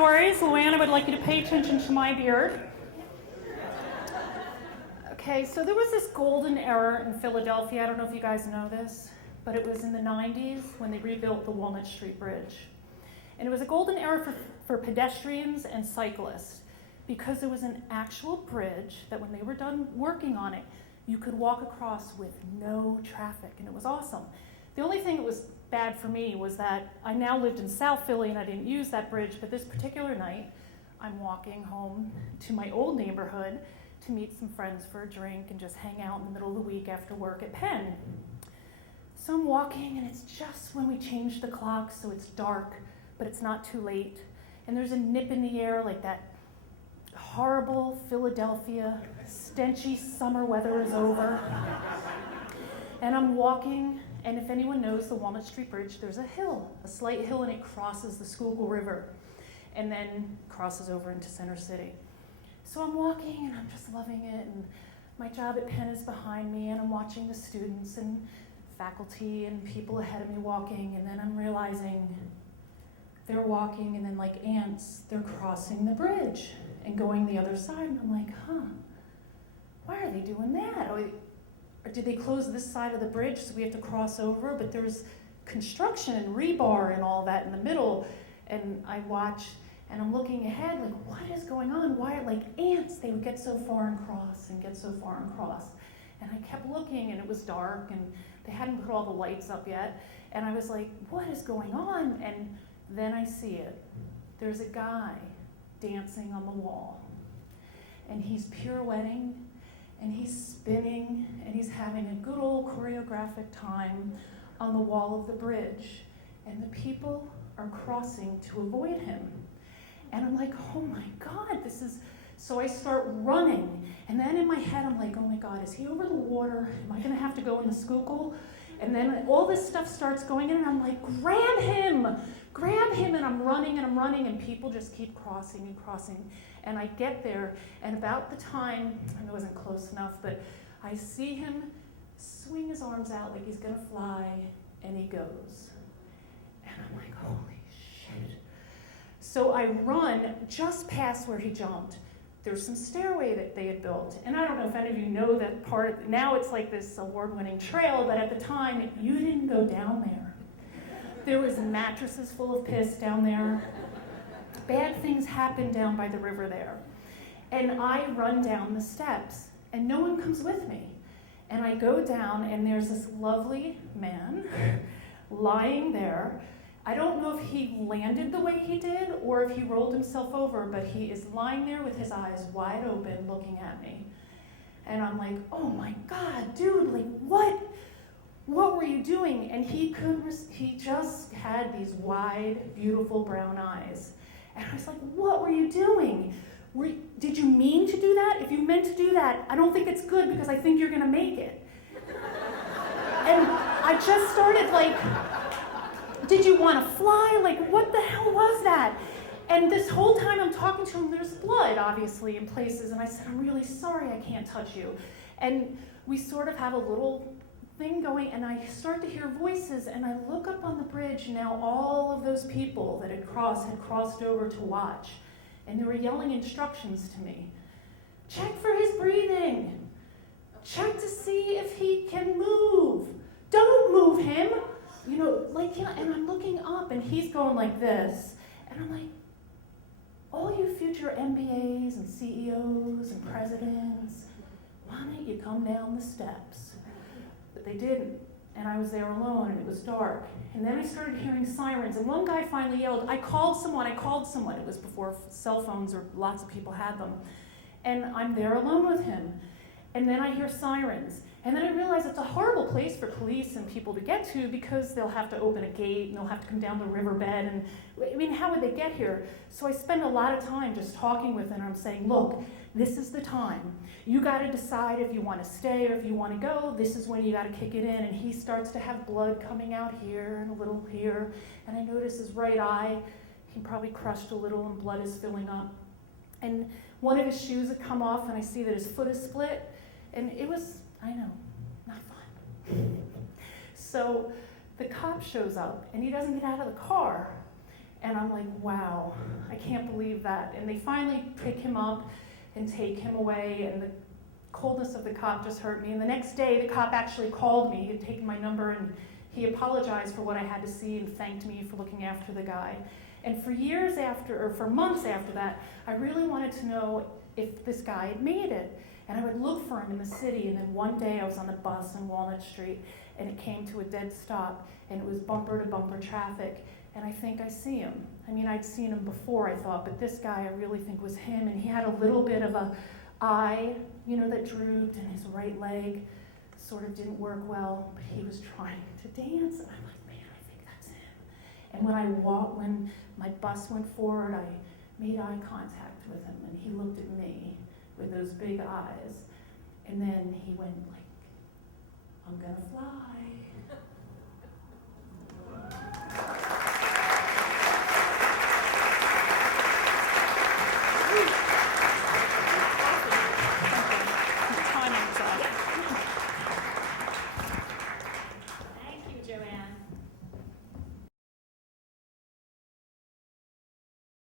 stories. Joanne, I would like you to pay attention to my beard. Okay, so there was this golden era in Philadelphia. I don't know if you guys know this, but it was in the 90s when they rebuilt the Walnut Street Bridge. And it was a golden era for pedestrians and cyclists because there was an actual bridge that when they were done working on it, you could walk across with no traffic, and it was awesome. The only thing that was bad for me was that I now lived in South Philly and I didn't use that bridge, but this particular night, I'm walking home to my old neighborhood to meet some friends for a drink and just hang out in the middle of the week after work at Penn. So I'm walking, and it's just when we changed the clock, so it's dark, but it's not too late. And there's a nip in the air, like that horrible Philadelphia, stenchy summer weather is over. And I'm walking, and if anyone knows the Walnut Street Bridge, there's a hill, a slight hill, and it crosses the Schuylkill River and then crosses over into Center City. So I'm walking, and I'm just loving it, and my job at Penn is behind me, and I'm watching the students and faculty and people ahead of me walking, and then I'm realizing they're walking, and then like ants, they're crossing the bridge and going the other side, and I'm like, why are they doing that? Or did they close this side of the bridge so we have to cross over? But there's construction and rebar and all that in the middle, and I watch, and I'm looking ahead, like, what is going on? Why are, like, ants, they would get so far and cross and get so far and cross. And I kept looking, and it was dark, and they hadn't put all the lights up yet, and I was like, what is going on? And then I see it. There's a guy dancing on the wall, and he's pirouetting, and he's spinning, and he's having a good old choreographic time on the wall of the bridge, and the people are crossing to avoid him. And I'm like, oh my God, this is, so I start running, and then in my head I'm like, oh my God, is he over the water? Am I gonna have to go in the Schuylkill? And then all this stuff starts going in, and I'm like, grab him, and I'm running, and people just keep crossing and crossing. And I get there, and about the time, I wasn't close enough, but I see him swing his arms out like he's gonna fly, and he goes. And I'm like, holy shit. So I run just past where he jumped. There's some stairway that they had built. And I don't know if any of you know that part. Now it's like this award-winning trail, but at the time, you didn't go down there. There was mattresses full of piss down there. Bad things happened down by the river there. And I run down the steps, and no one comes with me. And I go down, and there's this lovely man lying there. I don't know if he landed the way he did or if he rolled himself over, but he is lying there with his eyes wide open looking at me. And I'm like, oh my God, dude, like what were you doing? And he just had these wide, beautiful brown eyes. And I was like, what were you doing? Did you mean to do that? If you meant to do that, I don't think it's good because I think you're gonna make it. And I just started like, did you want to fly? Like, what the hell was that? And this whole time I'm talking to him, there's blood, obviously, in places. And I said, I'm really sorry, I can't touch you. And we sort of have a little thing going, and I start to hear voices, and I look up on the bridge. Now all of those people that had crossed over to watch. And they were yelling instructions to me. Check for his breathing. Check to see if he can move. Don't move him. And I'm looking up, and he's going like this, and I'm like, all you future MBAs and CEOs and presidents, why don't you come down the steps? But they didn't, and I was there alone, and it was dark. And then I started hearing sirens, and one guy finally yelled, I called someone. It was before cell phones, or lots of people had them. And I'm there alone with him. And then I hear sirens. And then I realize it's a horrible place for police and people to get to because they'll have to open a gate and they'll have to come down the riverbed. And I mean, how would they get here? So I spend a lot of time just talking with him. I'm saying, look, this is the time. You got to decide if you want to stay or if you want to go. This is when you got to kick it in. And he starts to have blood coming out here and a little here. And I notice his right eye, he probably crushed a little and blood is filling up. And one of his shoes had come off and I see that his foot is split. And it was, I know, not fun. So the cop shows up, and he doesn't get out of the car. And I'm like, wow, I can't believe that. And they finally pick him up and take him away, and the coldness of the cop just hurt me. And the next day, the cop actually called me. He had taken my number, and he apologized for what I had to see and thanked me for looking after the guy. And for years after, or for months after that, I really wanted to know if this guy had made it. And I would look for him in the city, and then one day I was on the bus on Walnut Street, and it came to a dead stop, and it was bumper to bumper traffic, and I think I see him. I mean, I'd seen him before, I thought, but this guy I really think was him, and he had a little bit of a eye, you know, that drooped, and his right leg sort of didn't work well, but he was trying to dance, and I'm like, man, I think that's him. And when my bus went forward, I made eye contact with him, and he looked at me with those big eyes, and then he went like, I'm gonna fly.